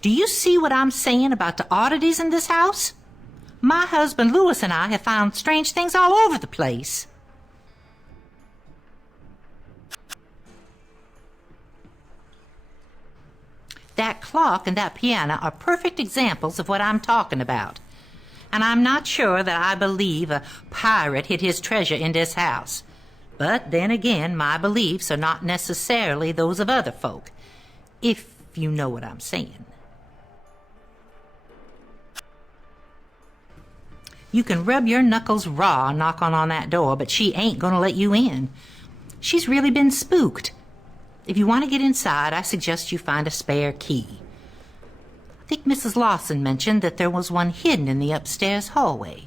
Do you see what I'm saying about the oddities in this house? My husband Louis and I have found strange things all over the place. That clock and that piano are perfect examples of what I'm talking about. And I'm not sure that I believe a pirate hid his treasure in this house. But then again, my beliefs are not necessarily those of other folk, if you know what I'm saying. You can rub your knuckles raw knocking on that door, but she ain't gonna let you in. She's really been spooked. If you want to get inside, I suggest you find a spare key. I think Mrs. Lawson mentioned that there was one hidden in the upstairs hallway.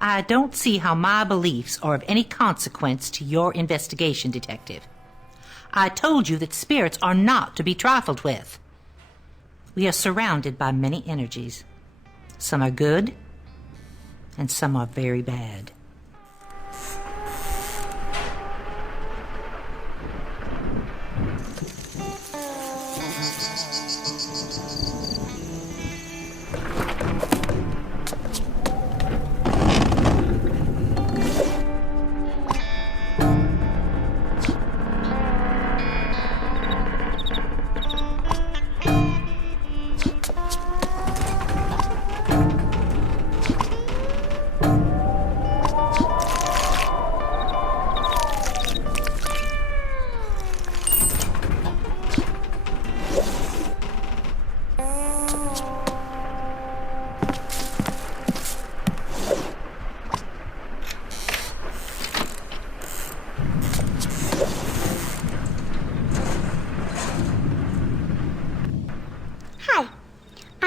I don't see how my beliefs are of any consequence to your investigation, Detective. I told you that spirits are not to be trifled with. We are surrounded by many energies. Some are good, and some are very bad.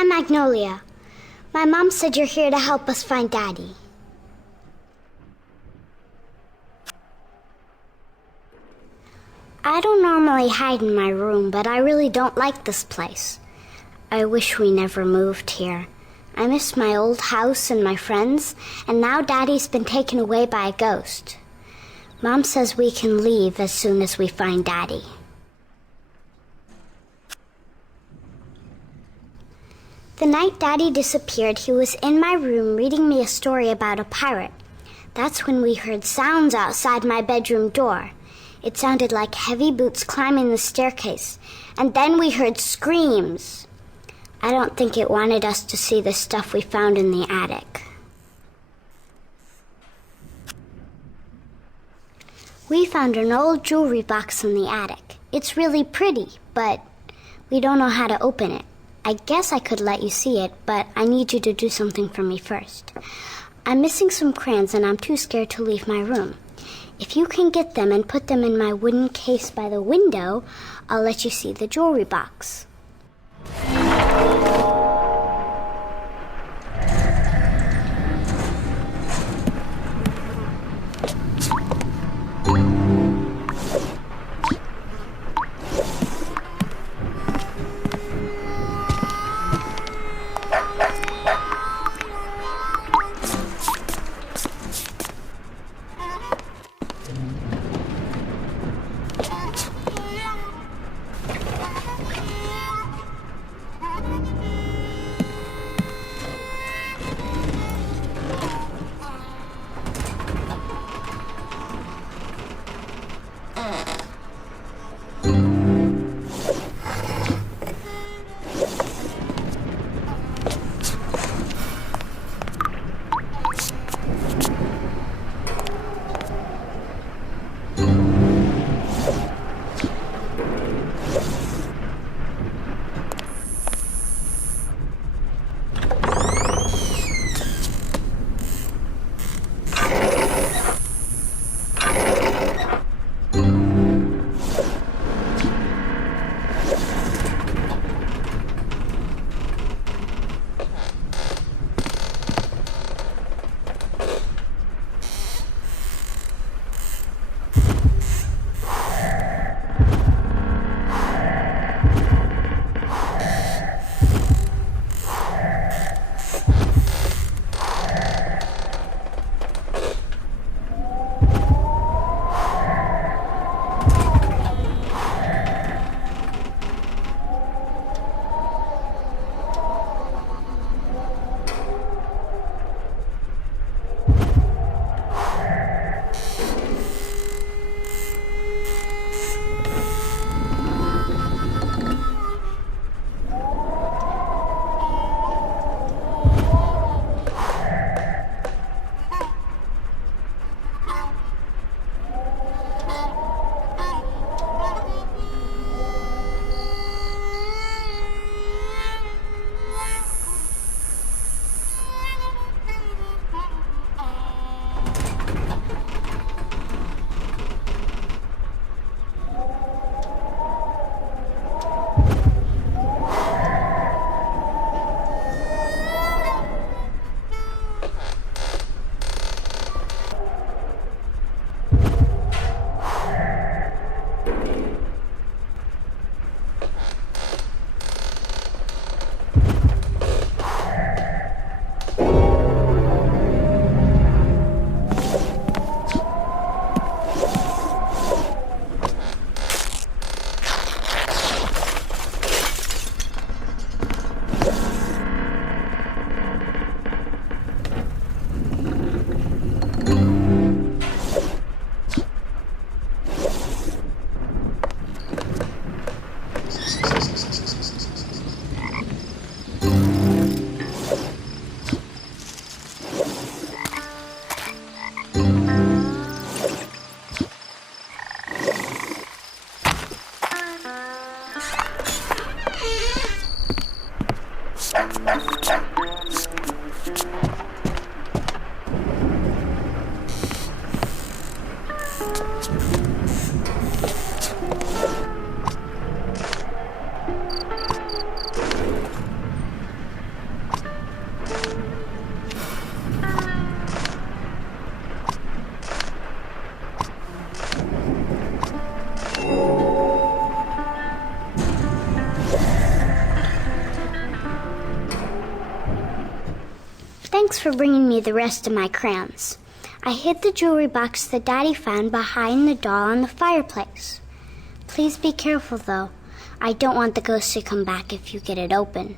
I'm Magnolia. My mom said you're here to help us find Daddy. I don't normally hide in my room, but I really don't like this place. I wish we never moved here. I miss my old house and my friends, and now Daddy's been taken away by a ghost. Mom says we can leave as soon as we find Daddy. The night Daddy disappeared, he was in my room reading me a story about a pirate. That's when we heard sounds outside my bedroom door. It sounded like heavy boots climbing the staircase, and then we heard screams. I don't think it wanted us to see the stuff we found in the attic. We found an old jewelry box in the attic. It's really pretty, but we don't know how to open it. I guess I could let you see it, but I need you to do something for me first. I'm missing some crayons and I'm too scared to leave my room. If you can get them and put them in my wooden case by the window, I'll let you see the jewelry box. for bringing me the rest of my crowns. I hid the jewelry box that Daddy found behind the doll on the fireplace. Please be careful, though. I don't want the ghost to come back if you get it open.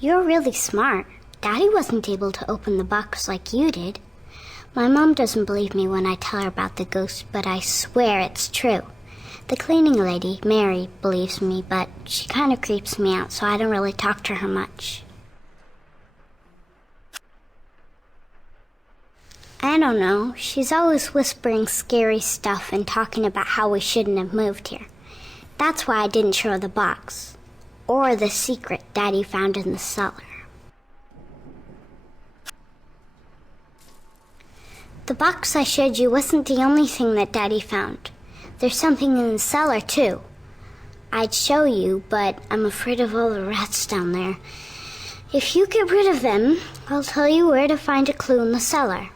You're really smart. Daddy wasn't able to open the box like you did. My mom doesn't believe me when I tell her about the ghost, but I swear it's true. The cleaning lady, Mary, believes me, but she kind of creeps me out, so I don't really talk to her much. I don't know. She's always whispering scary stuff and talking about how we shouldn't have moved here. That's why I didn't show her the box. Or the secret Daddy found in the cellar. The box I showed you wasn't the only thing that Daddy found. There's something in the cellar, too. I'd show you, but I'm afraid of all the rats down there. If you get rid of them, I'll tell you where to find a clue in the cellar.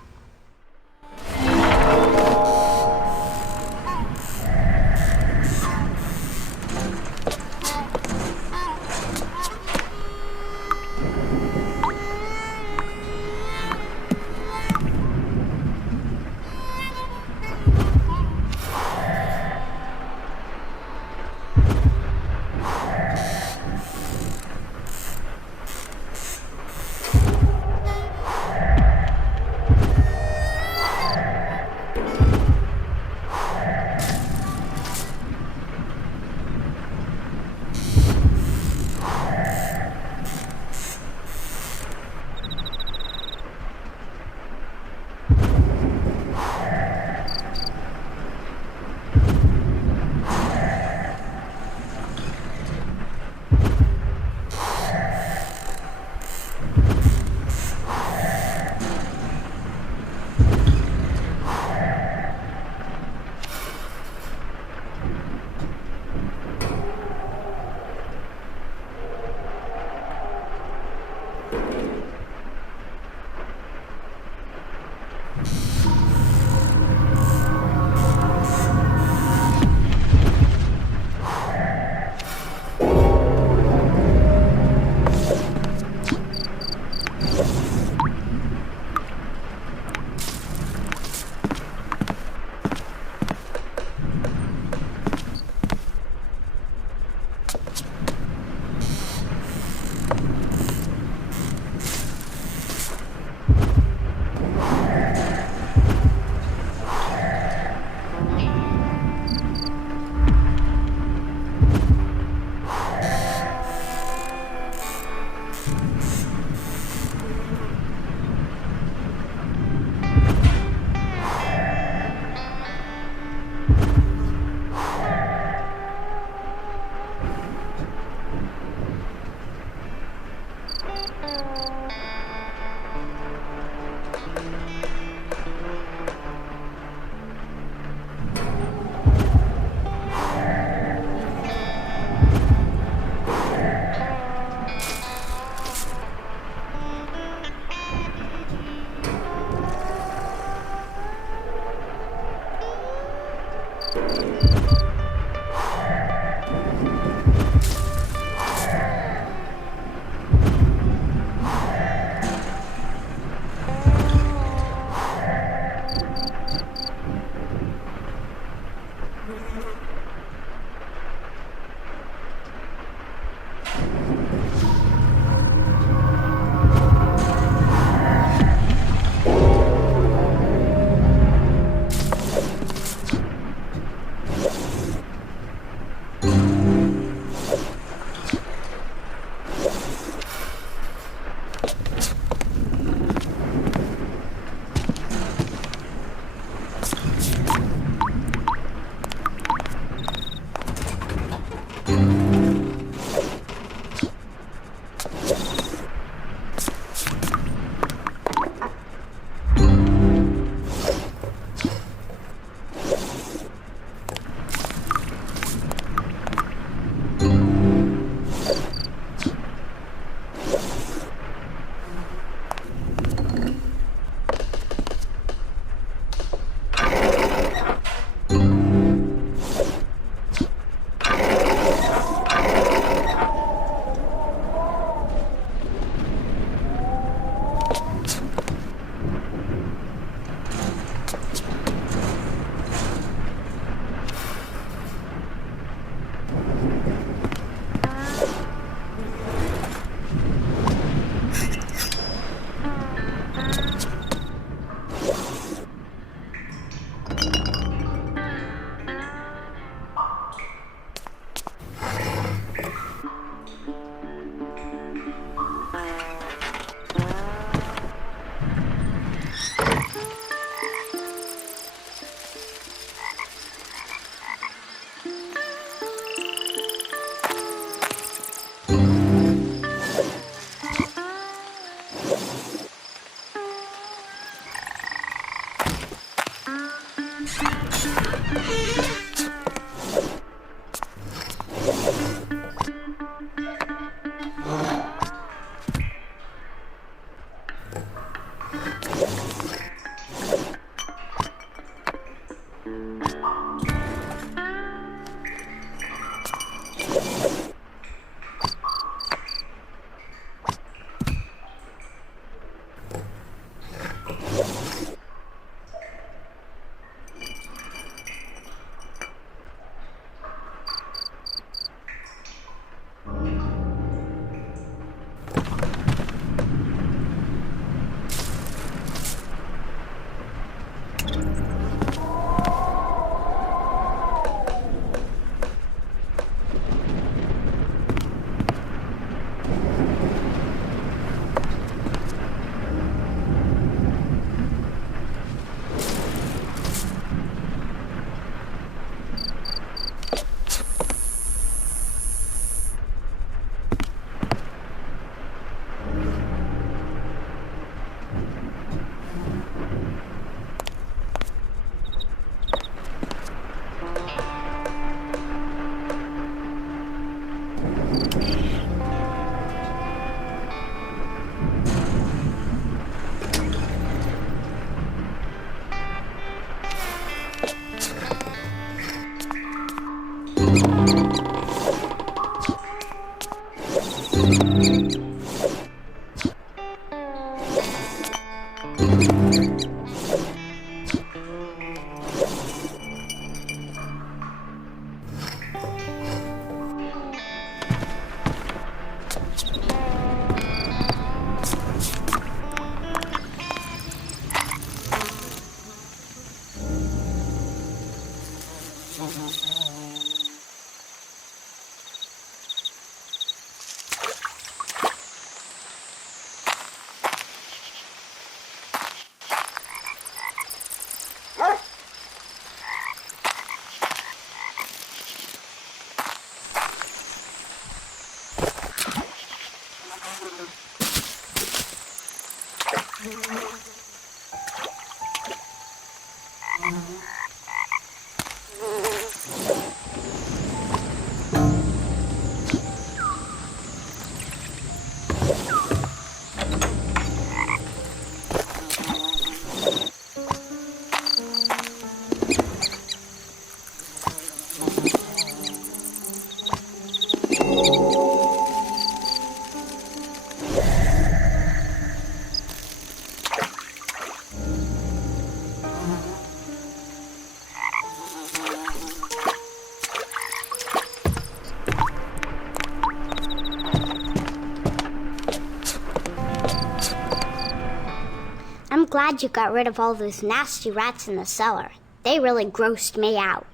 I'm glad you got rid of all those nasty rats in the cellar. They really grossed me out.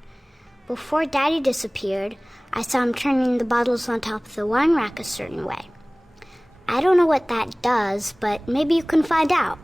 Before Daddy disappeared, I saw him turning the bottles on top of the wine rack a certain way. I don't know what that does, but maybe you can find out.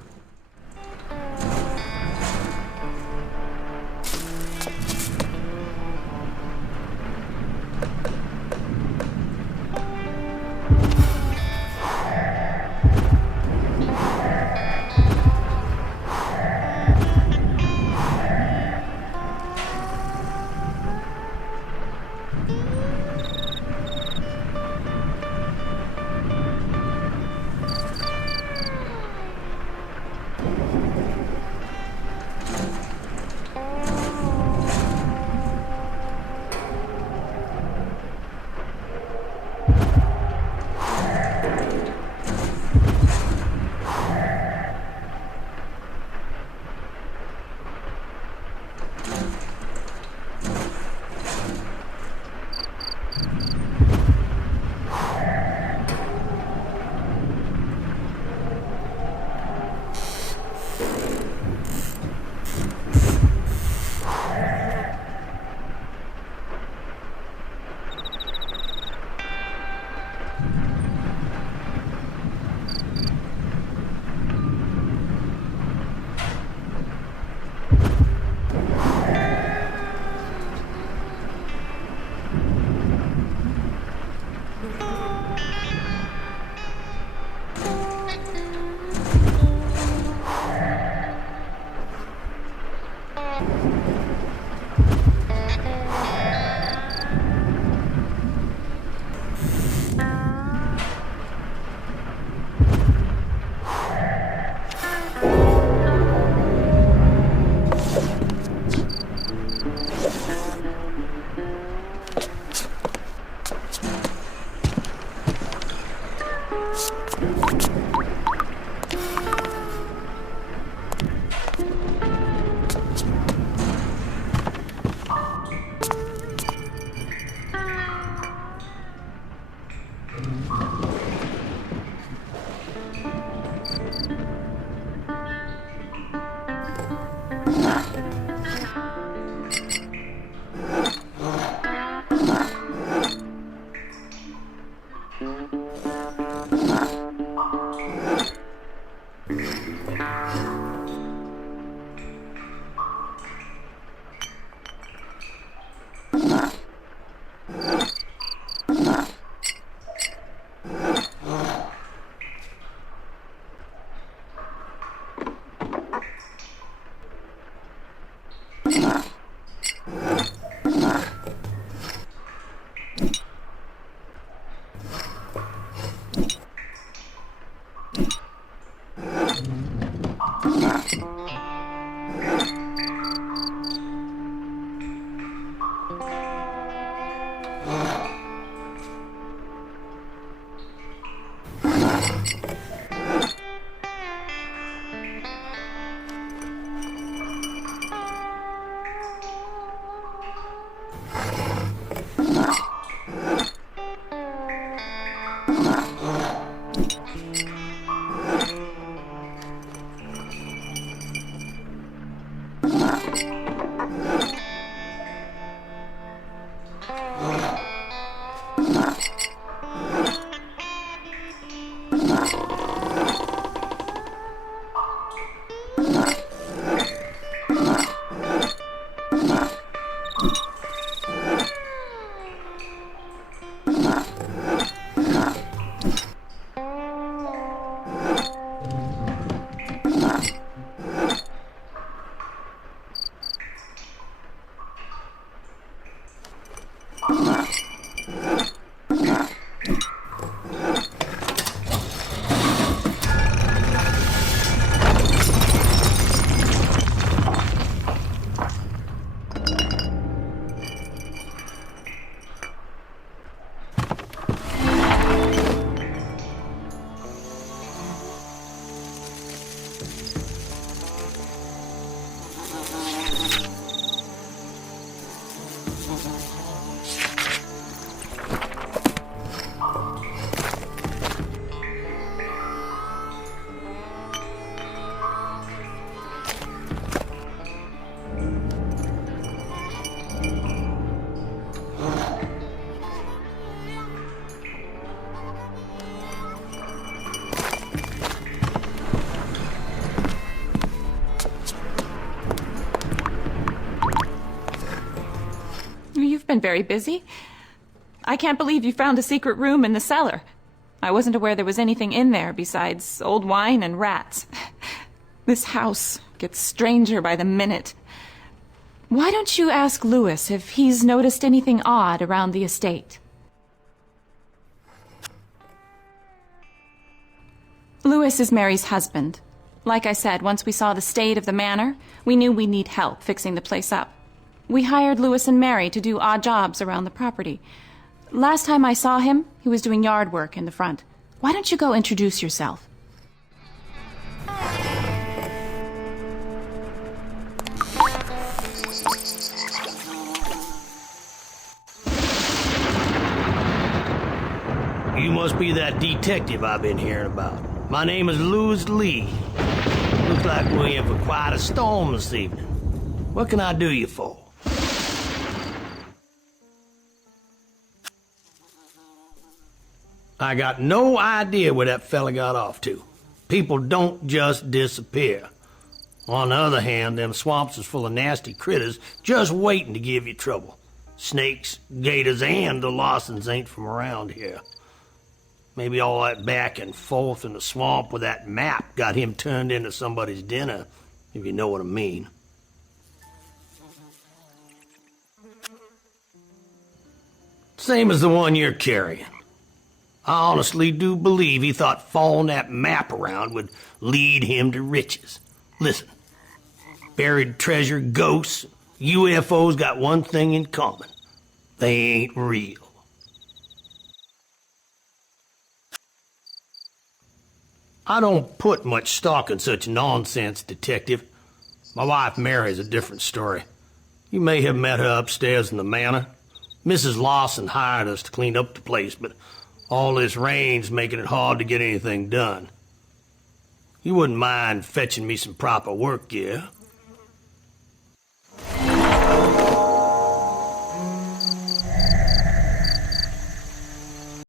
You've been very busy. I can't believe you found a secret room in the cellar. I wasn't aware there was anything in there besides old wine and rats. This house gets stranger by the minute. Why don't you ask Louis if he's noticed anything odd around the estate? Louis is Mary's husband. Like I said, once we saw the state of the manor, we knew we'd need help fixing the place up. We hired Louis and Mary to do odd jobs around the property. Last time I saw him, he was doing yard work in the front. Why don't you go introduce yourself? You must be that detective I've been hearing about. My name is Louis Lee. Looks like we're in for quite a storm this evening. What can I do you for? I got no idea where that fella got off to. People don't just disappear. On the other hand, them swamps is full of nasty critters just waiting to give you trouble. Snakes, gators, and the Lawsons ain't from around here. Maybe all that back and forth in the swamp with that map got him turned into somebody's dinner, if you know what I mean. Same as the one you're carrying. I honestly do believe he thought following that map around would lead him to riches. Listen, buried treasure, ghosts, UFOs got one thing in common. They ain't real. I don't put much stock in such nonsense, Detective. My wife Mary's a different story. You may have met her upstairs in the manor. Mrs. Lawson hired us to clean up the place, but all this rain's making it hard to get anything done. You wouldn't mind fetching me some proper work gear,